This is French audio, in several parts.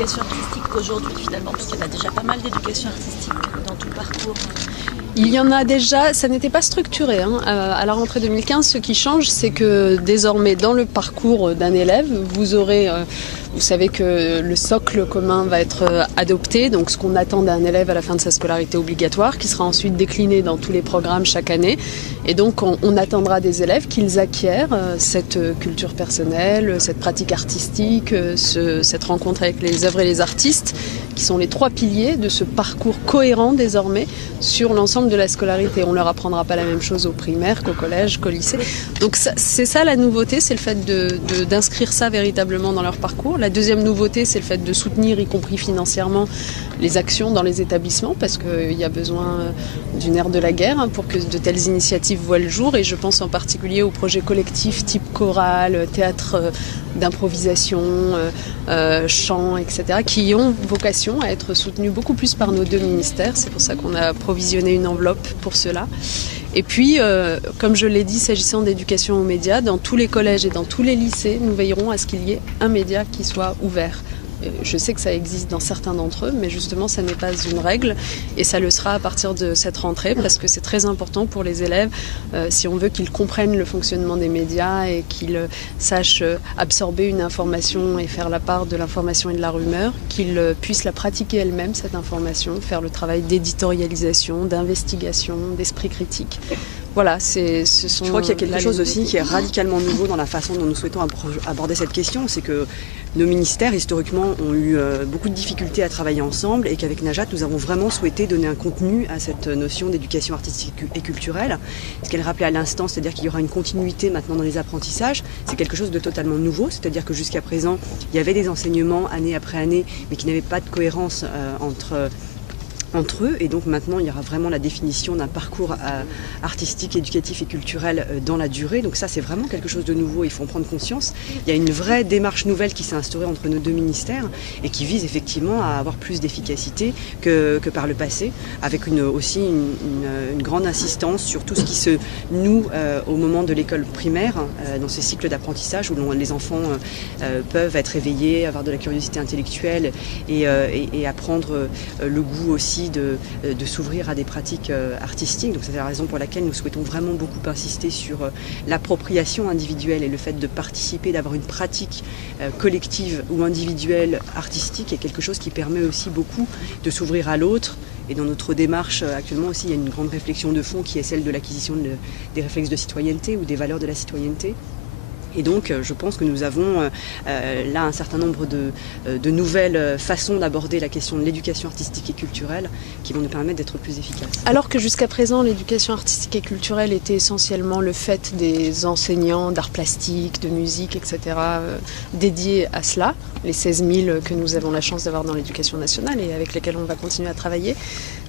d'éducation artistique qu'aujourd'hui finalement, parce qu'il y en a déjà pas mal d'éducation artistique dans tout le parcours. Il y en a déjà, ça n'était pas structuré. À la rentrée 2015, ce qui change, c'est que désormais, dans le parcours d'un élève, vous aurez, vous savez que le socle commun va être adopté, donc ce qu'on attend d'un élève à la fin de sa scolarité obligatoire, qui sera ensuite décliné dans tous les programmes chaque année. Et donc, on attendra des élèves qu'ils acquièrent cette culture personnelle, cette pratique artistique, cette rencontre avec les œuvres et les artistes, qui sont les trois piliers de ce parcours cohérent désormais sur l'ensemble de la scolarité. On ne leur apprendra pas la même chose au primaire qu'au collège, qu'au lycée. Donc c'est ça la nouveauté, c'est le fait d'inscrire ça véritablement dans leur parcours. La deuxième nouveauté, c'est le fait de soutenir, y compris financièrement, les actions dans les établissements, parce qu'il y a besoin d'une ère de la guerre pour que de telles initiatives voient le jour. Et je pense en particulier aux projets collectifs type chorale, théâtre d'improvisation, chant, etc., qui ont vocation à être soutenus beaucoup plus par nos deux ministères. C'est pour ça qu'on a provisionné une enveloppe pour cela. Et puis, comme je l'ai dit, s'agissant d'éducation aux médias, dans tous les collèges et dans tous les lycées, nous veillerons à ce qu'il y ait un média qui soit ouvert. Je sais que ça existe dans certains d'entre eux, mais justement, ça n'est pas une règle et ça le sera à partir de cette rentrée parce que c'est très important pour les élèves si on veut qu'ils comprennent le fonctionnement des médias et qu'ils sachent absorber une information et faire la part de l'information et de la rumeur, qu'ils puissent la pratiquer elles-mêmes, cette information, faire le travail d'éditorialisation, d'investigation, d'esprit critique. Voilà, ce sont. Je crois qu'il y a quelque chose aussi qui est radicalement nouveau dans la façon dont nous souhaitons aborder cette question, c'est que nos ministères, historiquement, ont eu beaucoup de difficultés à travailler ensemble et qu'avec Najat, nous avons vraiment souhaité donner un contenu à cette notion d'éducation artistique et culturelle. Ce qu'elle rappelait à l'instant, c'est-à-dire qu'il y aura une continuité maintenant dans les apprentissages, c'est quelque chose de totalement nouveau, c'est-à-dire que jusqu'à présent, il y avait des enseignements année après année, mais qui n'avaient pas de cohérence entre eux, et donc maintenant il y aura vraiment la définition d'un parcours artistique, éducatif et culturel dans la durée. Donc ça c'est vraiment quelque chose de nouveau, il faut en prendre conscience. Il y a une vraie démarche nouvelle qui s'est instaurée entre nos deux ministères et qui vise effectivement à avoir plus d'efficacité que par le passé, avec aussi une grande insistance sur tout ce qui se noue au moment de l'école primaire, dans ces cycles d'apprentissage où les enfants peuvent être éveillés, avoir de la curiosité intellectuelle et apprendre le goût aussi de s'ouvrir à des pratiques artistiques. Donc c'est la raison pour laquelle nous souhaitons vraiment beaucoup insister sur l'appropriation individuelle et le fait de participer, d'avoir une pratique collective ou individuelle artistique est quelque chose qui permet aussi beaucoup de s'ouvrir à l'autre. Et dans notre démarche actuellement aussi, il y a une grande réflexion de fond qui est celle de l'acquisition des réflexes de citoyenneté ou des valeurs de la citoyenneté. Et donc, je pense que nous avons là un certain nombre de nouvelles façons d'aborder la question de l'éducation artistique et culturelle qui vont nous permettre d'être plus efficaces. Alors que jusqu'à présent, l'éducation artistique et culturelle était essentiellement le fait des enseignants d'art plastique, de musique, etc., dédiés à cela, les 16 000 que nous avons la chance d'avoir dans l'éducation nationale et avec lesquels on va continuer à travailler,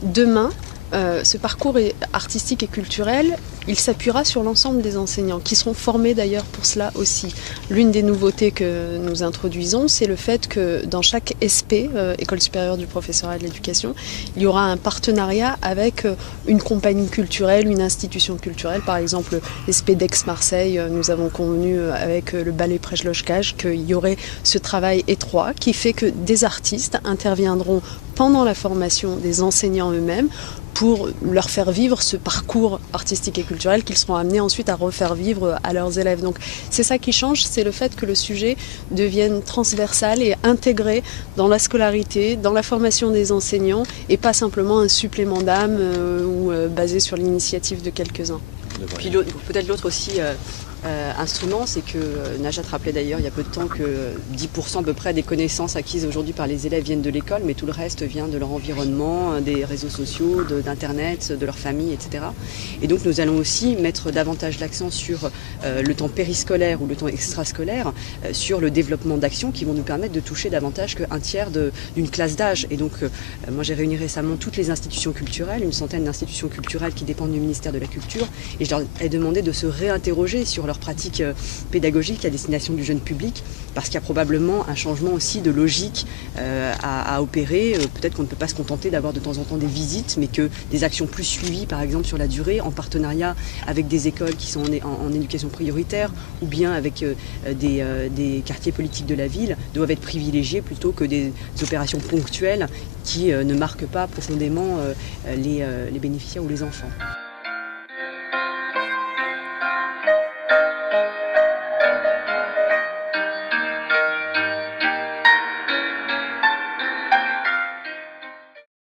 demain, ce parcours artistique et culturel, il s'appuiera sur l'ensemble des enseignants, qui seront formés d'ailleurs pour cela aussi. L'une des nouveautés que nous introduisons, c'est le fait que dans chaque SP, École supérieure du professorat et de l'éducation, il y aura un partenariat avec une compagnie culturelle, une institution culturelle. Par exemple, l'SP d'Aix-Marseille, nous avons convenu avec le ballet Prejlojkaj qu'il y aurait ce travail étroit qui fait que des artistes interviendront pendant la formation des enseignants eux-mêmes pour leur faire vivre ce parcours artistique et culturel qu'ils seront amenés ensuite à refaire vivre à leurs élèves. Donc c'est ça qui change, c'est le fait que le sujet devienne transversal et intégré dans la scolarité, dans la formation des enseignants et pas simplement un supplément d'âme ou basé sur l'initiative de quelques-uns. Puis peut-être l'autre aussi instrument, c'est que Najat rappelait d'ailleurs il y a peu de temps que 10% à peu près des connaissances acquises aujourd'hui par les élèves viennent de l'école, mais tout le reste vient de leur environnement, des réseaux sociaux, d'internet, de leur famille, etc. Et donc nous allons aussi mettre davantage l'accent sur le temps périscolaire ou le temps extrascolaire, sur le développement d'actions qui vont nous permettre de toucher davantage qu'un tiers d'une classe d'âge. Et donc moi j'ai réuni récemment toutes les institutions culturelles, une centaine d'institutions culturelles qui dépendent du ministère de la Culture, et je leur ai demandé de se réinterroger sur leurs pratiques pédagogiques à destination du jeune public, parce qu'il y a probablement un changement aussi de logique à opérer. Peut-être qu'on ne peut pas se contenter d'avoir de temps en temps des visites, mais que des actions plus suivies, par exemple sur la durée, en partenariat avec des écoles qui sont en éducation prioritaire, ou bien avec des quartiers politiques de la ville, doivent être privilégiées plutôt que des opérations ponctuelles qui ne marquent pas profondément les bénéficiaires ou les enfants.